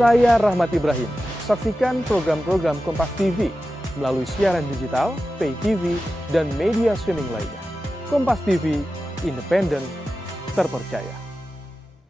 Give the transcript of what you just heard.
Saya Rahmat Ibrahim. Saksikan program-program Kompas TV melalui siaran digital, pay TV, dan media streaming lainnya. Kompas TV, independen, terpercaya.